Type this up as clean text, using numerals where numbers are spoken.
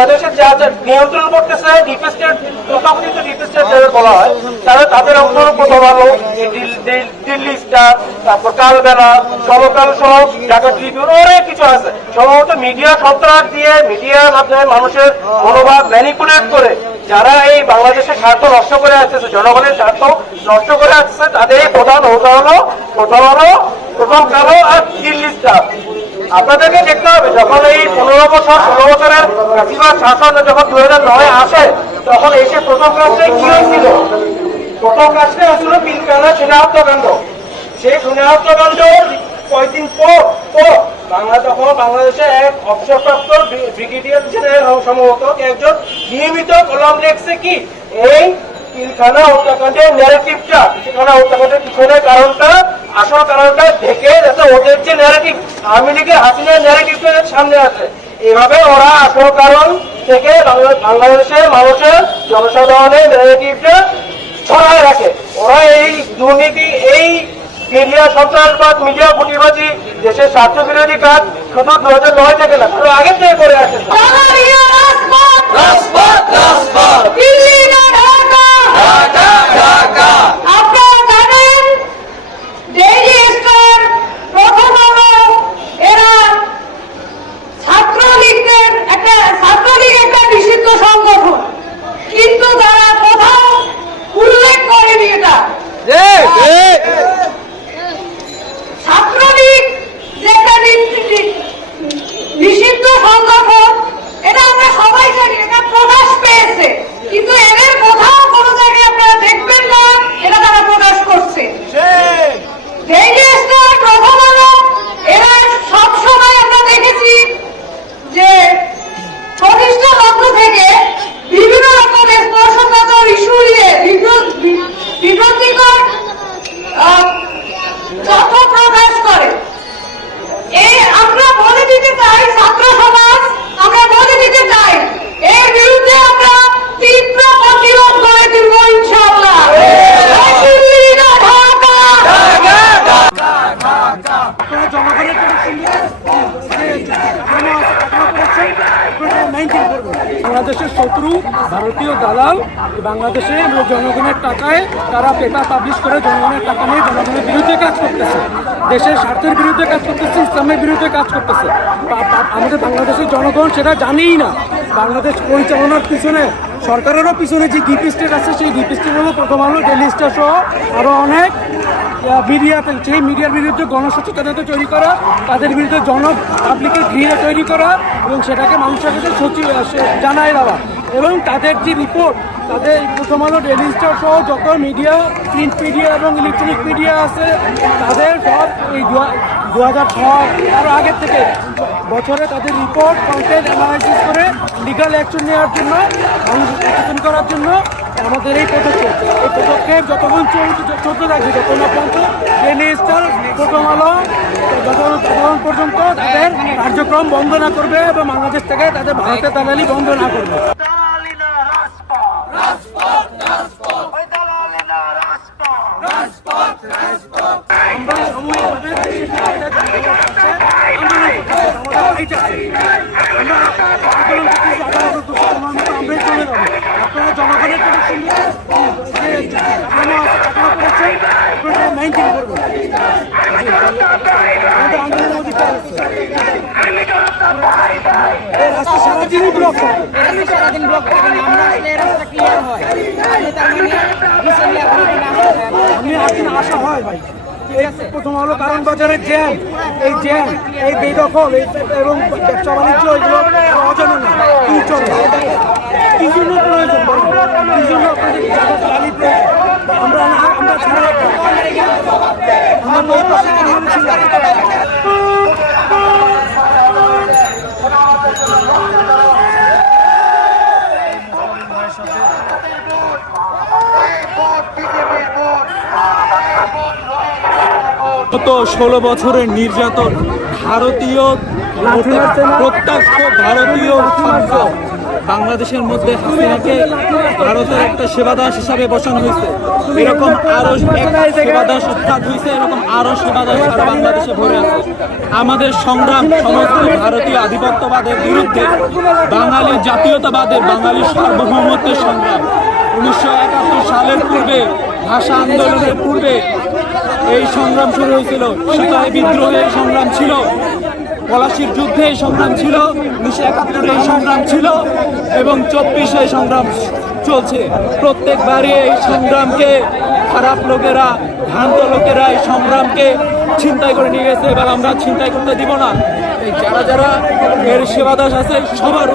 বাংলাদেশের যা নিয়ন্ত্রণ করতেছে ডিপ স্টেট, তথাকথিত ডিপ স্টেট যাদের বলা হয়, তাদের অংশ প্রথম আলো, দিল্লি স্টার, তারপর কালবেলা, সমকাল সহ ঢাকা ট্রিবিউন, অনেক কিছু আছে। সম্ভবত মিডিয়া সন্ত্রাস দিয়ে, মিডিয়ার মাধ্যমে মানুষের মনোভাব ম্যানিপুলেট করে যারা এই বাংলাদেশের স্বার্থ নষ্ট করে আসতেছে, জনগণের স্বার্থ নষ্ট করে আসতেছে, তাদের প্রধান হোতা হলো প্রথম কালো আর দিল্লি স্টার। আপনাদেরকে দেখতে হবে, যখন এই 15 বছর 16 বছরের বেশিরভাগ শাসন যখন 2009 আসে, তখন এসে প্রথম কাজটাই কি হয়েছিল? প্রথম কাজটা হচ্ছিল পিলখানা সেনা হত্যাকাণ্ড। সেই সেনা হত্যাকাণ্ড কয়েকদিন পর তখন বাংলাদেশে এক অবসরপ্রাপ্ত ব্রিগেডিয়ার জেনারেল সম্ভবত একজন নিয়মিত কলম লেখছে কি এই পিলখানা হত্যাকাণ্ডের ন্যারেটিভটা, পিলখানা হত্যাকাণ্ডের পিছনের কারণটা, আসল কারণটা দেখে যাতে ওদের যে ন্যারেটিভ, আওয়ামী লীগের হাসিনার ন্যারেটিভটা সামনে আসে, এভাবে ওরা আসল কারণ থেকে বাংলাদেশের মানুষের জনসাধারণের ন্যারেটিভটা ছড়ায় রাখে। ওরা এই দুর্নীতি, এই মিডিয়া সন্ত্রাসবাদ, মিডিয়া গুটিবাজি, দেশের স্বার্থ বিরোধী কাজ শুধু 2009 থেকে না, আরো আগের থেকে করে আসছে। কিন্তু তারা কোথাও উল্লেখ করেনি এটা। ছাত্রলীগ যেটা নিষিদ্ধ সংগঠন, এটা আমরা সবাই জানি, এটা প্রকাশ পেয়েছে, কিন্তু এদের কোথাও কোনো জায়গায় আপনারা দেখবেন না এটা তারা প্রকাশ করছে। প্রথম আলো এরা সবসময় আমরা দেখেছি যে প্রতিষ্ঠা লগ্ন থেকে বিভিন্ন রকমের স্পর্শকাতর ইস্যু নিয়ে বিভ্রান্তিকর তথ্য প্রকাশ করে। আমরা বলে দিতে চাই, ছাত্র সমাজ আমরা বলে দিতে চাই, এর বিরুদ্ধে আমরা তীব্র প্রতিরোধ করে দিব ইনশাআল্লাহ। বাংলাদেশের শত্রু ভারতীয় দালাল বাংলাদেশে জনগণের টাকায় তারা পেপার পাবলিশ করে জনগণের টাকা নিয়ে জনগণের বিরুদ্ধে কাজ করতেছে, দেশের স্বার্থের বিরুদ্ধে কাজ করতেছে, ইসলামের বিরুদ্ধে কাজ করতেছে। আমাদের বাংলাদেশের জনগণ সেটা জানেই না। বাংলাদেশ পরিচালনার পিছনে, সরকারেরও পিছনে যে ডিপ স্টেট আছে, সেই ডিপ স্টেট হলো প্রথম আলো, ডেইলি স্টার সহ আরও অনেক মিডিয়া, সেই মিডিয়ার বিরুদ্ধে গণসচেতনতা তৈরি করা, তাদের বিরুদ্ধে পাবলিকের ঘৃণা তৈরি করা এবং সেটাকে মানুষের কাছে জানায় দেওয়া। এবং তাদের যে রিপোর্ট, তাদের প্রথম আলো, ডেইলি স্টার সহ যত মিডিয়া, প্রিন্ট মিডিয়া এবং ইলেকট্রনিক মিডিয়া আছে, তাদের সব এই 2006 আরও আগের থেকে বছরে তাদের রিপোর্ট, কন্টেন্ট অ্যানালাইসিস করে লিগাল অ্যাকশন নেওয়ার জন্য, মানুষ সচেতন করার জন্য আমাদের এই পদক্ষেপ যতক্ষণ চলতে থাকবে, যতক্ষণ না পর্যন্ত ডেইলি স্টার, প্রথম আলো ততক্ষণ পর্যন্ত তাদের কার্যক্রম বন্ধ না করবে এবং বাংলাদেশ থেকে তাদের ভারতের দালালি বন্ধ না করবে। আপনারা জনগণের মেইনটেইন করবেন, আন্দোলনের অধিকার সারাদিনই ব্লক করবে, সারাদিন ব্লক করবেন। আমরা রাস্তা ক্লিয়ার হয়, আমি আশা হয় ভাই প্রথম আলো কারণ বাজারের জ্যাম, এই বেদখল এবং ব্যবসা বাণিজ্য, এগুলো অজানা না কি চলে, কি জন্য প্রয়োজন, কি জন্য আপনাদের আমরা ছাড়া আমরা গত 16 বছরের নির্যাতন, ভারতীয় প্রত্যক্ষ ভারতীয় বাংলাদেশের মধ্যে হাসিনাকে ভারতের একটা সেবাদাস হিসাবে বসানো হয়েছে। এরকম আরো সেবাদাস উত্থান হয়েছে, এরকম আরো সেবাদাস সারা বাংলাদেশে ভরে আছে। আমাদের সংগ্রাম সমস্ত ভারতীয় আধিপত্যবাদের বিরুদ্ধে, বাঙালি জাতীয়তাবাদের, বাঙালি সার্বভৌমত্বের সংগ্রাম। 1971 সালের পূর্বে, ভাষা আন্দোলনের পূর্বে এই সংগ্রাম শুরু হয়েছিল। সিপাহী বিদ্রোহে এই সংগ্রাম ছিল, পলাশির যুদ্ধে এই সংগ্রাম ছিল, 1971 এই সংগ্রাম ছিল এবং 24 এই সংগ্রাম চলছে। প্রত্যেকবারই এই সংগ্রামকে খারাপ লোকেরা, ভ্রান্ত লোকেরা এই সংগ্রামকে ছিনতাই করে নিয়ে গেছে এবং আমরা ছিনতাই করতে দিব না। এই যারা যারা এর সেবাদাস আছে সবার